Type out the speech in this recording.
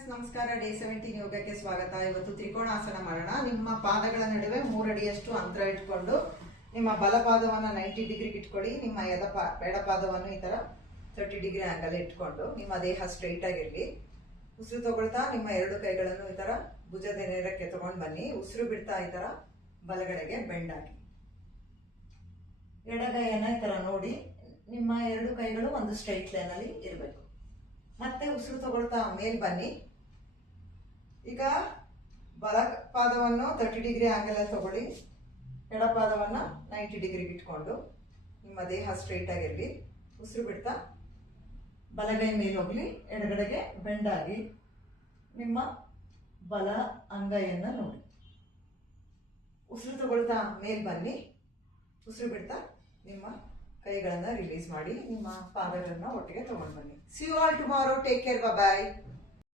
Friends ನಮಸ್ಕಾರ. Day 17 ಯೋಗಕ್ಕೆ ಸ್ವಾಗತ. ಇವತ್ತು ತ್ರಿಕೋಣಾಸನ ಮಾಡೋಣ. ನಿಮ್ಮ ಪಾದಗಳ ನಡುವೆ 3 ಅಡಿಯಷ್ಟು ಅಂತರ ಇಟ್ಕೊಂಡು ನಿಮ್ಮ ಬಲಪಾದವನ್ನ 90 ಡಿಗ್ರಿಗೆ ಇಟ್ಕೊಳ್ಳಿ. ನಿಮ್ಮ ಎಡಪಾದವನ್ನು ಈ ತರ 30 ಡಿಗ್ರಿ ಆಂಗಲ್ ಇಟ್ಕೊಂಡು ನಿಮ್ಮ ದೇಹ ಸ್ಟ್ರೈಟ್ ಆಗಿರ್ಲಿ. ಉಸಿರು ತಗೊಳ್ತಾ ನಿಮ್ಮ 2 ಕೈಗಳನ್ನು ಈ ತರ ಭುಜದ ನೇರಕ್ಕೆ ತಗೊಂಡು ಬನ್ನಿ. ಉಸಿರು ಬಿಡ್ತಾ ಈ ತರ ಬಲಗಡೆಗೆ ಬೆಂಡ್ ಆಗಿ, ಎಡಗೈಯನ್ನ ಈ ತರ ನೋಡಿ ನಿಮ್ಮ 2 ಕೈಗಳು ಒಂದು ಸ್ಟ್ರೈಟ್ ಲೈನ್ ಅಲ್ಲಿ ಇರಬೇಕು. ಮತ್ತೆ ಉಸಿರು ತಗೊಳ್ತಾ ಮೇಲ್ ಬನ್ನಿ. ಈಗ ಬಲ ಪಾದವನ್ನು 30 ಡಿಗ್ರಿ ಆಂಗಲ್ ಅಲ್ಲಿ ತಗೊಳ್ಳಿ. ಎಡಪಾದವನ್ನ 90 ಡಿಗ್ರಿಗೆ ಇಟ್ಕೊಂಡು ನಿಮ್ಮ ದೇಹ ಸ್ಟ್ರೈಟ್ ಆಗಿರ್ಲಿ. ಉಸಿರು ಬಿಡ್ತಾ ಬಲಗೈ ಮೇಲೆ ಹೋಗ್ಲಿ, ಎಡಗಡೆಗೆ ಬೆಂಡ್ ಆಗಿ ನಿಮ್ಮ ಬಲ ಅಂಗೈಯನ್ನ ನೋಡಿ. ಉಸಿರು ತಗೊಳ್ತಾ ಮೇಲ್ ಬನ್ನಿ. ಉಸಿರು ಬಿಡ್ತಾ ನಿಮ್ಮ ಕೈಗಳನ್ನ ರಿಲೀಸ್ ಮಾಡಿ ನಿಮ್ಮ ಪಾದಗಳನ್ನ ಒಟ್ಟಿಗೆ ತಗೊಂಡು ಬನ್ನಿ. See you all tomorrow. Take care. Bye bye.